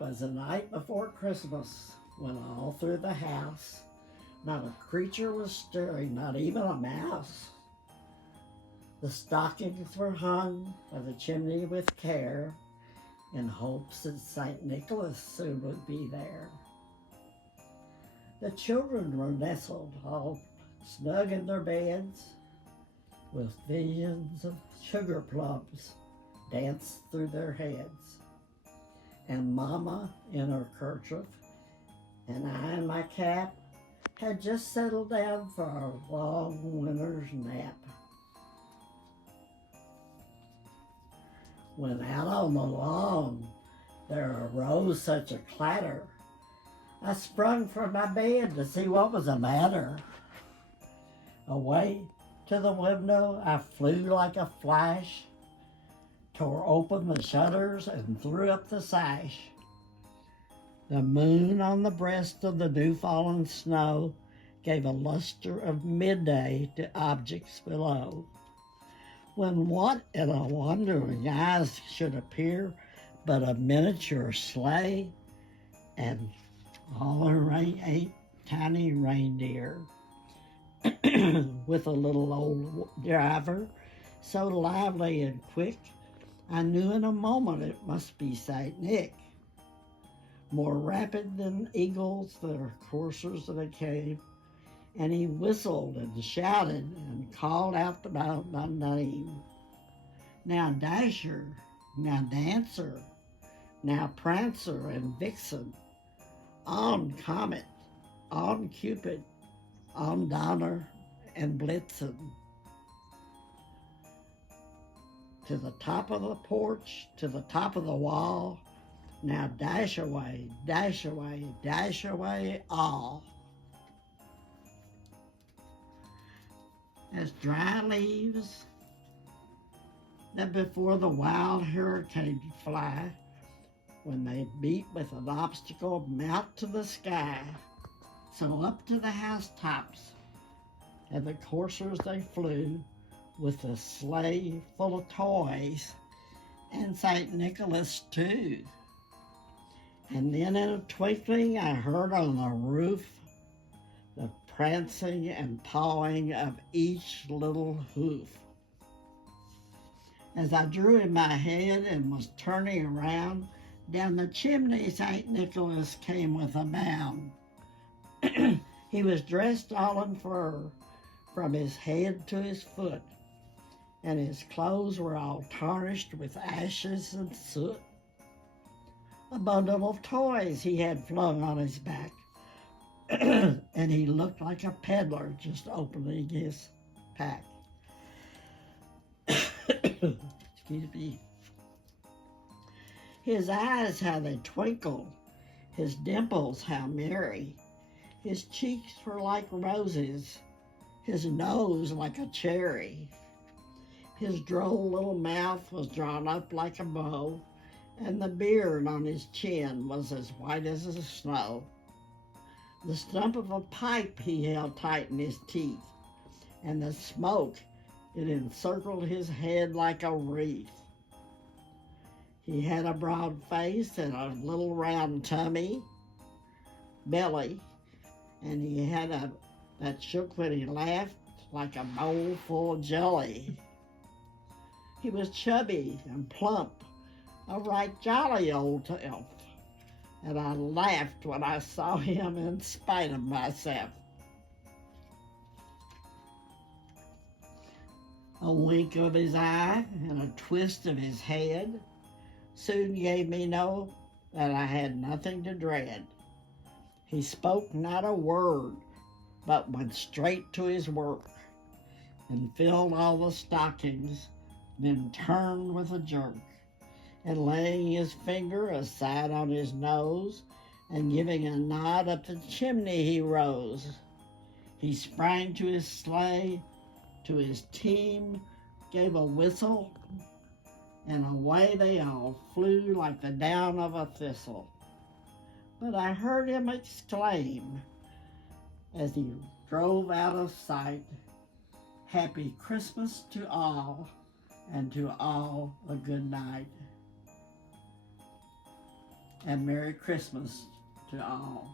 'Twas the night before Christmas when all through the house not a creature was stirring, not even a mouse. The stockings were hung by the chimney with care in hopes that St. Nicholas soon would be there. The children were nestled all snug in their beds with visions of sugar plums danced through their heads. And Mama in her kerchief and I in my cap had just settled down for our long winter's nap. When out on the lawn there arose such a clatter, I sprung from my bed to see what was the matter. Away to the window I flew like a flash, tore open the shutters and threw up the sash. The moon on the breast of the new-fallen snow gave a luster of midday to objects below. When what in a wondering eyes should appear but a miniature sleigh and all eight tiny reindeer with a little old driver so lively and quick, I knew in a moment it must be St. Nick. More rapid than eagles their coursers they came, and he whistled and shouted and called out about my name. Now Dasher, now Dancer, now Prancer and Vixen, on Comet, on Cupid, on Donner and Blitzen. To the top of the porch, to the top of the wall, now dash away, dash away, dash away all. As dry leaves that before the wild hurricane fly, when they meet with an obstacle, mount to the sky. So up to the housetops and the coursers they flew, with a sleigh full of toys, and St. Nicholas too. And then in a twinkling I heard on the roof the prancing and pawing of each little hoof. As I drew in my head and was turning around, down the chimney St. Nicholas came with a bound. He was dressed all in fur from his head to his foot, and his clothes were all tarnished with ashes and soot. A bundle of toys he had flung on his back, and he looked like a peddler just opening his pack. Excuse me. His eyes, how they twinkled, his dimples, how merry. His cheeks were like roses, his nose like a cherry. His droll little mouth was drawn up like a bow, and the beard on his chin was as white as the snow. The stump of a pipe he held tight in his teeth, and the smoke, it encircled his head like a wreath. He had a broad face and a little round belly, and he had that shook when he laughed like a bowl full of jelly. He was chubby and plump, a right jolly old elf, and I laughed when I saw him in spite of myself. A wink of his eye and a twist of his head soon gave me know that I had nothing to dread. He spoke not a word, but went straight to his work and filled all the stockings, then turned with a jerk, and laying his finger aside on his nose and giving a nod up the chimney he rose. He sprang to his sleigh, to his team, gave a whistle, and away they all flew like the down of a thistle. But I heard him exclaim as he drove out of sight, "Happy Christmas to all, and to all a good night." and Merry Christmas to all.